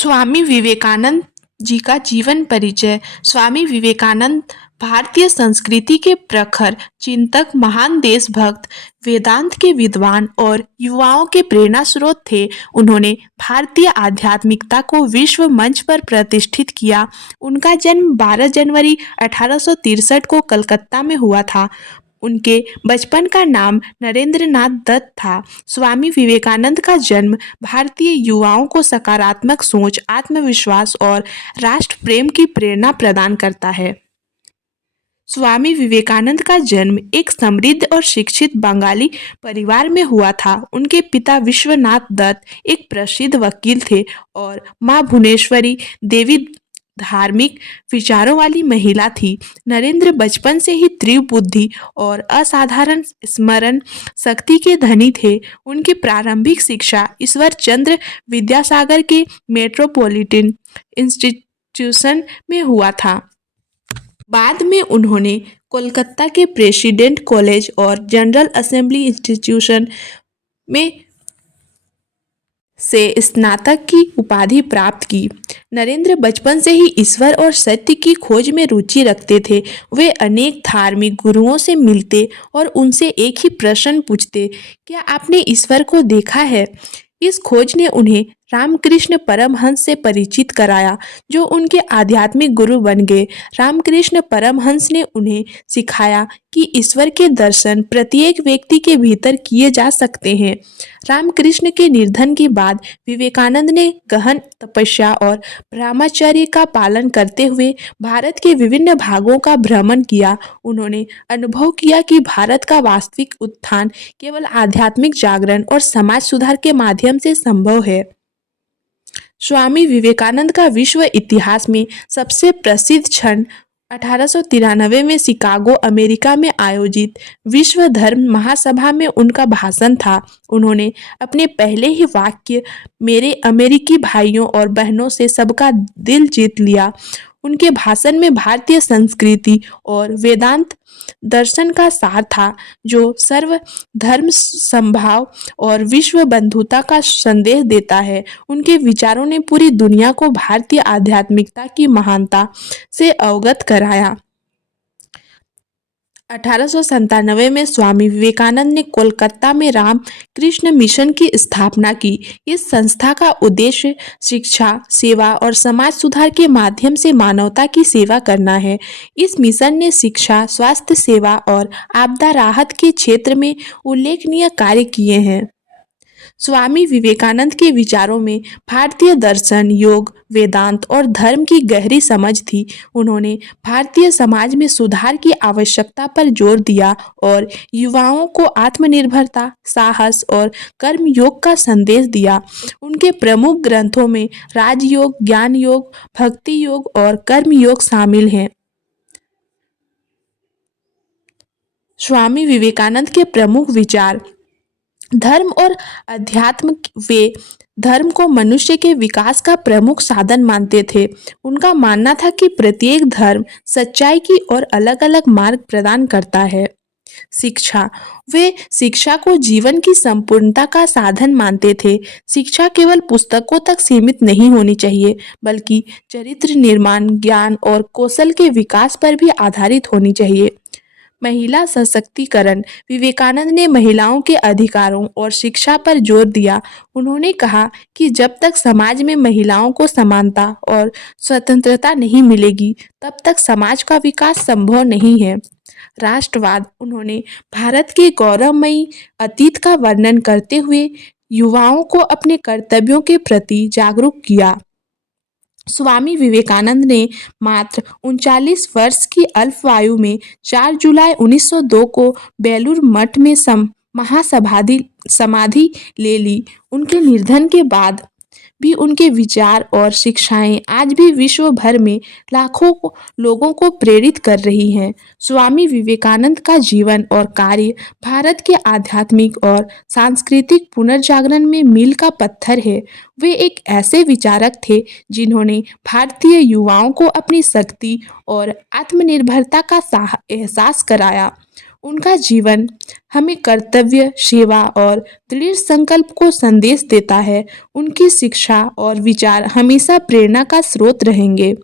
स्वामी विवेकानंद जी का जीवन परिचय। स्वामी विवेकानंद भारतीय संस्कृति के प्रखर चिंतक, महान देशभक्त, वेदांत के विद्वान और युवाओं के प्रेरणा स्रोत थे। उन्होंने भारतीय आध्यात्मिकता को विश्व मंच पर प्रतिष्ठित किया। उनका जन्म 12 जनवरी 1863 को कलकत्ता में हुआ था। उनके बचपन का नाम नरेंद्र नाथ दत्त था। स्वामी विवेकानंद का जन्म भारतीय युवाओं को सकारात्मक सोच, आत्मविश्वास और राष्ट्र प्रेम की प्रेरणा प्रदान करता है। स्वामी विवेकानंद का जन्म एक समृद्ध और शिक्षित बंगाली परिवार में हुआ था। उनके पिता विश्वनाथ दत्त एक प्रसिद्ध वकील थे और मां भुवनेश्वरी देवी धार्मिक विचारों वाली महिला थी। नरेंद्र बचपन से ही तीव्र बुद्धि और असाधारण स्मरण शक्ति के धनी थे। उनकी प्रारंभिक शिक्षा ईश्वर चंद्र विद्यासागर के मेट्रोपॉलिटन इंस्टीट्यूशन में हुआ था। बाद में उन्होंने कोलकाता के प्रेसिडेंट कॉलेज और जनरल असेंबली इंस्टीट्यूशन में से स्नातक की उपाधि प्राप्त की। नरेंद्र बचपन से ही ईश्वर और सत्य की खोज में रुचि रखते थे। वे अनेक धार्मिक गुरुओं से मिलते और उनसे एक ही प्रश्न पूछते, क्या आपने ईश्वर को देखा है? इस खोज ने उन्हें रामकृष्ण परमहंस से परिचित कराया, जो उनके आध्यात्मिक गुरु बन गए। रामकृष्ण परमहंस ने उन्हें सिखाया कि ईश्वर के दर्शन प्रत्येक व्यक्ति के भीतर किए जा सकते हैं। रामकृष्ण के निधन के बाद विवेकानंद ने गहन तपस्या और ब्रह्मचर्य का पालन करते हुए भारत के विभिन्न भागों का भ्रमण किया। उन्होंने अनुभव किया कि भारत का वास्तविक उत्थान केवल आध्यात्मिक जागरण और समाज सुधार के माध्यम से संभव है। स्वामी विवेकानंद का विश्व इतिहास में सबसे प्रसिद्ध क्षण 1893 में शिकागो, अमेरिका में आयोजित विश्व धर्म महासभा में उनका भाषण था। उन्होंने अपने पहले ही वाक्य मेरे अमेरिकी भाइयों और बहनों से सबका दिल जीत लिया। उनके भाषण में भारतीय संस्कृति और वेदांत दर्शन का सार था, जो सर्व धर्म समभाव और विश्व बंधुता का संदेश देता है। उनके विचारों ने पूरी दुनिया को भारतीय आध्यात्मिकता की महानता से अवगत कराया। 1897 में स्वामी विवेकानंद ने कोलकाता में रामकृष्ण मिशन की स्थापना की। इस संस्था का उद्देश्य शिक्षा, सेवा और समाज सुधार के माध्यम से मानवता की सेवा करना है। इस मिशन ने शिक्षा, स्वास्थ्य सेवा और आपदा राहत के क्षेत्र में उल्लेखनीय कार्य किए हैं। स्वामी विवेकानंद के विचारों में भारतीय दर्शन, योग, वेदांत और धर्म की गहरी समझ थी। उन्होंने भारतीय समाज में सुधार की आवश्यकता पर जोर दिया और युवाओं को आत्मनिर्भरता, साहस और कर्म योग का संदेश दिया। उनके प्रमुख ग्रंथों में राजयोग, ज्ञान योग, भक्ति योग और कर्म योग शामिल हैं। स्वामी विवेकानंद के प्रमुख विचार। धर्म और अध्यात्म। वे धर्म को मनुष्य के विकास का प्रमुख साधन मानते थे। उनका मानना था कि प्रत्येक धर्म सच्चाई की और अलग अलग मार्ग प्रदान करता है। शिक्षा। वे शिक्षा को जीवन की संपूर्णता का साधन मानते थे। शिक्षा केवल पुस्तकों तक सीमित नहीं होनी चाहिए, बल्कि चरित्र निर्माण, ज्ञान और कौशल के विकास पर भी आधारित होनी चाहिए। महिला सशक्तिकरण। विवेकानंद ने महिलाओं के अधिकारों और शिक्षा पर जोर दिया। उन्होंने कहा कि जब तक समाज में महिलाओं को समानता और स्वतंत्रता नहीं मिलेगी, तब तक समाज का विकास संभव नहीं है। राष्ट्रवाद। उन्होंने भारत के गौरवमयी अतीत का वर्णन करते हुए युवाओं को अपने कर्तव्यों के प्रति जागरूक किया। स्वामी विवेकानंद ने मात्र 39 वर्ष की अल्पायु में 4 जुलाई 1902 को बेलूर मठ में समाधि ले ली। उनके निधन के बाद भी उनके विचार और शिक्षाएं आज भी विश्व भर में लाखों लोगों को प्रेरित कर रही हैं। स्वामी विवेकानंद का जीवन और कार्य भारत के आध्यात्मिक और सांस्कृतिक पुनर्जागरण में मील का पत्थर है। वे एक ऐसे विचारक थे जिन्होंने भारतीय युवाओं को अपनी शक्ति और आत्मनिर्भरता का एहसास कराया। उनका जीवन हमें कर्तव्य, सेवा और दृढ़ संकल्प को संदेश देता है। उनकी शिक्षा और विचार हमेशा प्रेरणा का स्रोत रहेंगे।